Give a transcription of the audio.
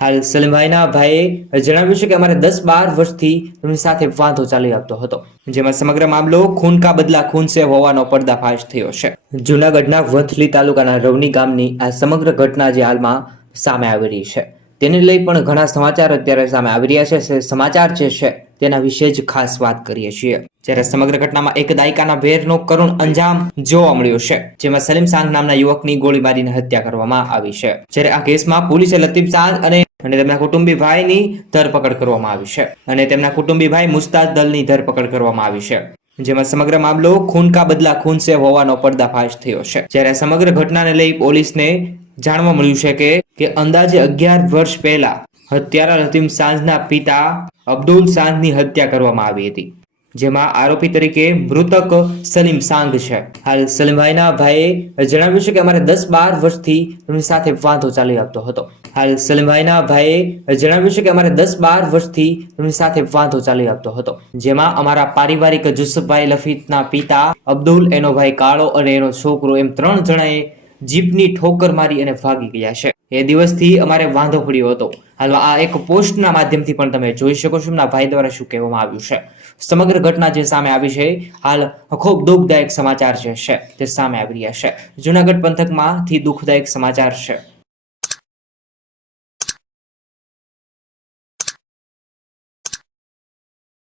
હાલ સલીમભાઈના ભાઈએ જણાવ્યું છે કે અમારે 10-12 વર્ષથી તેમની સાથે વાંધો ચાલી આવતો હતો, જેમાં સમગ્ર મામલો ખૂન કા બદલા ખૂન સે હોવાનો પર્દાફાશ થયો છે। જૂનાગઢના વંથલી તાલુકાના રવની ગામની આ સમગ્ર ઘટના જે હાલમાં સામે આવી રહી છે, તેને લઈ પણ ઘણા સમાચાર અત્યારે સામે આવી રહ્યા છે। સમાચાર જે છે તેના વિશે જ ખાસ વાત કરીએ છીએ। જ્યારે સમગ્ર ઘટનામાં એક દાયકાના ભેરનો કરુણ અંજામ જોવા મળ્યો છે, જેમાં સલીમ સાંગ નામના યુવકની ગોળી મારીને હત્યા કરવામાં આવી છે। જ્યારે આ કેસમાં પોલીસે લતીફ સાંગ અને તેમના કુટુંબી ભાઈની ધરપકડ કરવામાં આવી છે અને તેમના કુટુંબી ભાઈ મુસ્તાદ દલની ધરપકડ કરવામાં આવી છે, જેમાં સમગ્ર મામલો ખૂન કા બદલા ખૂન સે હોવાનો પર્દાફાશ થયો છે। જ્યારે સમગ્ર ઘટનાને લઈ પોલીસને જાણવા મળ્યું છે કે અંદાજે 11 વર્ષ પહેલા હત્યારા લતીફ સાંગના પિતા અબ્દુલ સાંગની હત્યા કરવામાં આવી હતી, જેમાં આરોપી તરીકે મૃતક સલીમ સાંગ છે। હાલ સલીમભાઈના ભાઈએ જણાવ્યું છે કે અમારે 10-12 વર્ષથી તેમની સાથે વાંધો ચાલી આવતો હતો। હાલ સલીમભાઈના ભાઈએ જણાવ્યું છે કે અમારે 10-12 વર્ષથી તેમની સાથે વાંધો ચાલી આવતો હતો, જેમાં અમારા પારિવારિક જુસફભાઈ લફીતના પિતા અબ્દુલ, એનો ભાઈ કાળો અને એનો છોકરો એમ 3 જણાએ જીપની ઠોકર મારી અને ભાગી ગયા છે। એ દિવસથી અમારે વાંધો પડ્યો હતો। હાલમાં આ એક પોસ્ટના માધ્યમથી પણ તમે જોઈ શકો છો એમના ભાઈ દ્વારા શું કહેવામાં આવ્યું છે। સમગ્ર ઘટના જે સામે આવી છે, હાલ ખૂબ દુઃખદાયક સમાચાર જે છે તે સામે આવી રહ્યા છે। જૂનાગઢ પંથકમાંથી દુઃખદાયક સમાચાર છે।